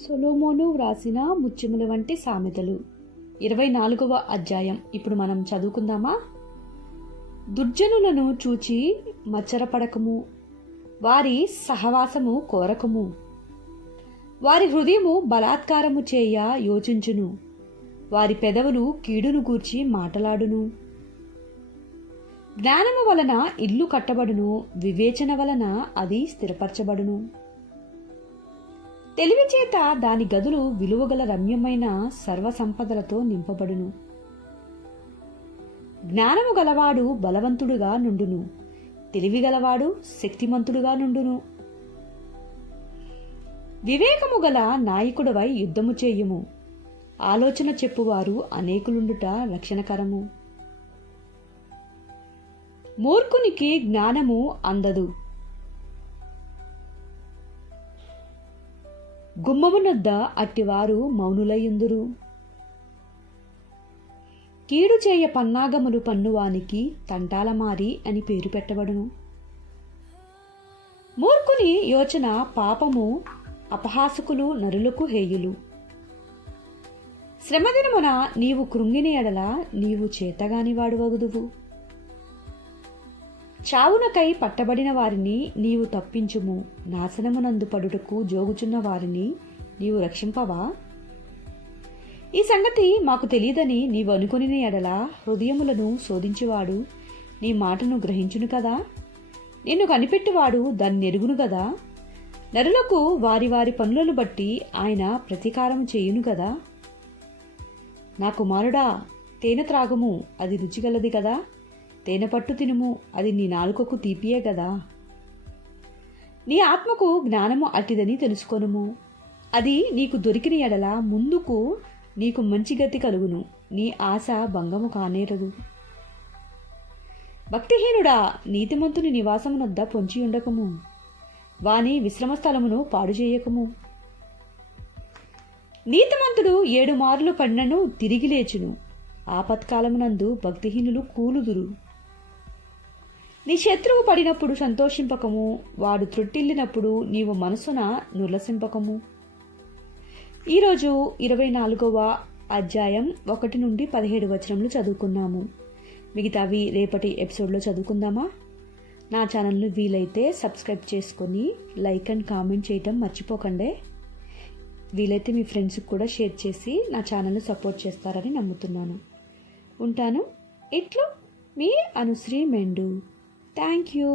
సొలొమోను వ్రాసిన ముత్యముల వంటి సామెతలు 24వ అధ్యాయం ఇప్పుడు మనం చదువుకుందామా. దుర్జనులను చూచి మచ్చరపడకము, వారి సహవాసము కోరకము. వారి హృదయము బలాత్కారము చేయ యోచించును, వారి పెదవులు కీడును గూర్చి మాటలాడును. జ్ఞానము వలన ఇల్లు కట్టబడును, వివేచన వలన అది స్థిరపరచబడును. తెలివి చేత దాని గదులు విలువగల రమ్యమైన సర్వసంపదలతో నింపబడును. జ్ఞానము గలవాడు బలవంతుడుగా నుండును, తెలివి గలవాడు శక్తిమంతుడుగా నుండును. వివేకము గల నాయకుడవై యుద్ధము చేయుము, ఆలోచన చెప్పువారు అనేకులుండుట రక్షణకరము. మూర్ఖునికి జ్ఞానము అందదు, గుమ్మమునొద్ద అట్టివారు మౌనులయుందురు. కీడు చేయ పన్నాగములు పన్నువానికి తంటాలమారి అని పేరు పెట్టబడును. మూర్ఖుని యోచన పాపము, అపహాసకులు నరులకు హేయులు. శ్రమదినమున నీవు కృంగిన ఎడల నీవు చేతగాని వాడువగుదువు. చావునకై పట్టబడిన వారిని నీవు తప్పించుము, నాశనమునందు పడుటకు జోగుచున్న వారిని నీవు రక్షింపవా? ఈ సంగతి మాకు తెలియదని నీవు అనుకుని ఎడల హృదయములను శోధించువాడు నీ మాటను గ్రహించును కదా. నిన్ను కనిపెట్టువాడు దాన్ని ఎరుగును కదా. నరులకు వారి వారి పనులను బట్టి ఆయన ప్రతీకారం చేయును కదా. నా కుమారుడా, తేనె త్రాగుము, అది రుచిగలది కదా. తేనె పట్టు తినుము, అది నీ నాలుకకు తీపియే కదా. నీ ఆత్మకు జ్ఞానము అట్టిదని తెలుసుకొనుము, అది నీకు దొరికిన ఎడల ముందుకు నీకు మంచి గతి కలుగును, నీ ఆశ భంగము కానేరదు. భక్తిహీనుడా, నీతిమంతుని నివాసమునొద్ద పొంచి ఉండకము, వాని విశ్రమ స్థలమును పాడు చేయకము. నీతిమంతుడు 7 మార్లు పడినను తిరిగి లేచును, ఆపత్కాలమునందు భక్తిహీనులు కూలుదురు. నీ శత్రువు పడినప్పుడు సంతోషింపకము, వాడు త్రొట్టిల్లినప్పుడు నీవు మనసున నులసింపకము. ఈరోజు 24వ అధ్యాయం 1 నుండి 17 వచనములు చదువుకున్నాము. మిగతావి రేపటి ఎపిసోడ్లో చదువుకుందామా. నా ఛానల్ను వీలైతే సబ్స్క్రైబ్ చేసుకొని లైక్ అండ్ కామెంట్ చేయటం మర్చిపోకండి. వీలైతే మీ ఫ్రెండ్స్కి కూడా షేర్ చేసి నా ఛానల్ను సపోర్ట్ చేస్తారని నమ్ముతున్నాను. ఉంటాను. ఇట్లు మీ అనుశ్రీ మెండు. Thank you.